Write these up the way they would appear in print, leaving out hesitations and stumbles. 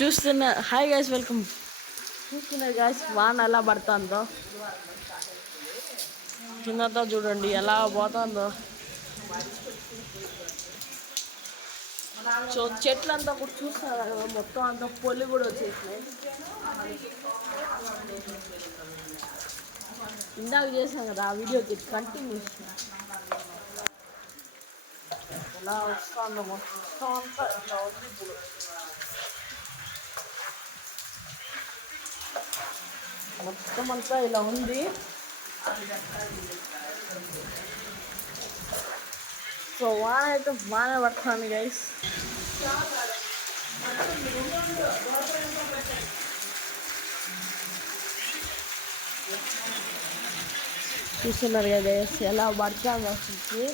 చూస్తున్న hi guys welcome. చూస్తున్నారు guys వాన ఎలా పడుతుందో కిందంతా చూడండి ఎలా పోతుందో. సో చెట్లంతా కూడా చూస్తున్నారు కదా, మొత్తం అంతా పొల్లి కూడా వచ్చేసినాయి. ఇందాక చేసాం కదా ఆ వీడియోకి కంటిన్యూషన్ ఎలా వస్తుందో మొత్తం అంతా ఇట్లా ఉంది. ఇప్పుడు మొత్తం అంతా ఇలా ఉంది. సో వాన అయితే బాగానే పడుతుంది గైస్. చూస్తున్నారు కదా గైస్ ఎలా పడుతుంది అసలు.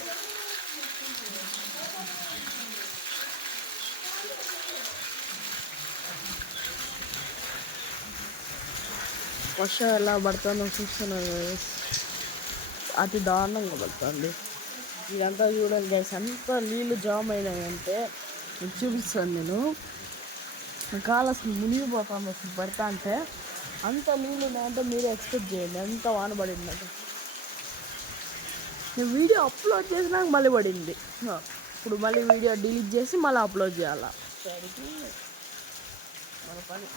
వర్షం ఎలా పడుతుందో చూస్తున్నారు గైస్, అతి దారుణంగా పడుతుంది. ఇదంతా చూడండి గైస్, అంతా నీళ్ళు జామ్ అయినాయంటే మీకు చూపిస్తాను నేను. కాలు అసలు మునిగిపోతాను అసలు పడతా అంటే. అంత నీళ్ళు ఉన్నాయంటే మీరే ఎక్స్పెక్ట్ చేయండి ఎంత వాన పడిందంటే. నేను వీడియో అప్లోడ్ చేసినాక మళ్ళీ పడింది. ఇప్పుడు మళ్ళీ వీడియో డిలీట్ చేసి మళ్ళీ అప్లోడ్ చేయాలా. సరికి మన పని.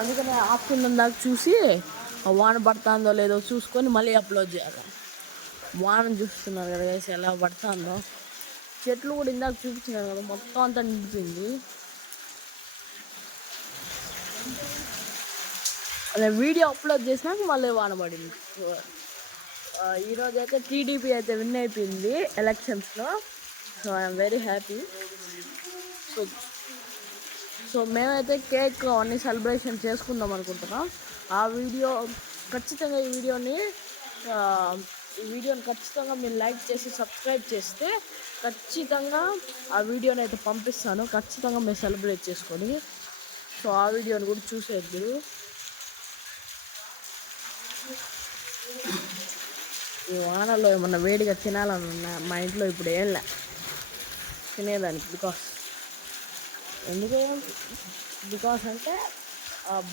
అందుకనే ఆఫ్టర్నూన్ దాకా చూసి వాన పడుతుందో లేదో చూసుకొని మళ్ళీ అప్లోడ్ చేయాలి. వాన చూస్తున్నారు కదా గైస్ ఎలా పడుతుందో. చెట్లు కూడా ఇందాక చూపించినారు కదా, మొత్తం అంతా నిండిపోయింది. అదే వీడియో అప్లోడ్ చేసినాక మళ్ళీ వాన పడింది. ఈరోజు అయితే టీడీపీ అయితే విన్ అయిపోయింది ఎలక్షన్స్లో. So I'm very happy. So మేమైతే కేక్ అన్ని సెలబ్రేషన్ చేసుకుందాం అనుకుంటున్నాం. ఆ వీడియో ఖచ్చితంగా ఈ వీడియోని ఖచ్చితంగా మీరు లైక్ చేసి సబ్స్క్రైబ్ చేస్తే ఖచ్చితంగా ఆ వీడియోని అయితే పంపిస్తాను. ఖచ్చితంగా మీరు సెలబ్రేట్ చేసుకొని. సో ఆ వీడియోని కూడా చూసేద్దరు. ఈ వానలో ఏమన్నా వేడిగా తినాలని ఉన్నా మా ఇంట్లో ఇప్పుడు ఏం లే తినేదానికి. బికాస్ అంటే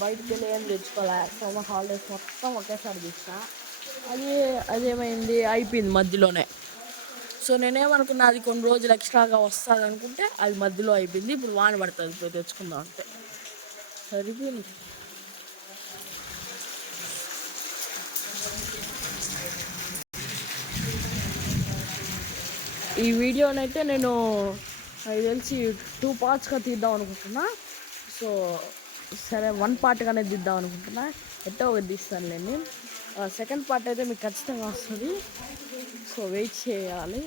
బయటికి వెళ్ళి ఏం తెచ్చుకోలే. సమ్మర్ హాలిడేస్ మొత్తం ఒకేసారి తీసిన. అదేమైంది అయిపోయింది మధ్యలోనే. సో నేనేమనుకున్నా అది కొన్ని రోజులు ఎక్స్ట్రాగా వస్తుంది అనుకుంటే అది మధ్యలో అయిపోయింది. ఇప్పుడు వాన పడుతుంది ఇప్పుడు తెచ్చుకుందాం అంటే సరిపోయింది. ఈ వీడియోనైతే నేను నాకు తెలిసి 2 పార్ట్స్గా తీద్దాం అనుకుంటున్నా. సో సరే 1 పార్ట్గానే తీద్దాం అనుకుంటున్నా. ఎట్టో ఒకటి తీస్తానులేండి. సెకండ్ పార్ట్ అయితే మీకు ఖచ్చితంగా వస్తుంది. సో వెయిట్ చేయాలి.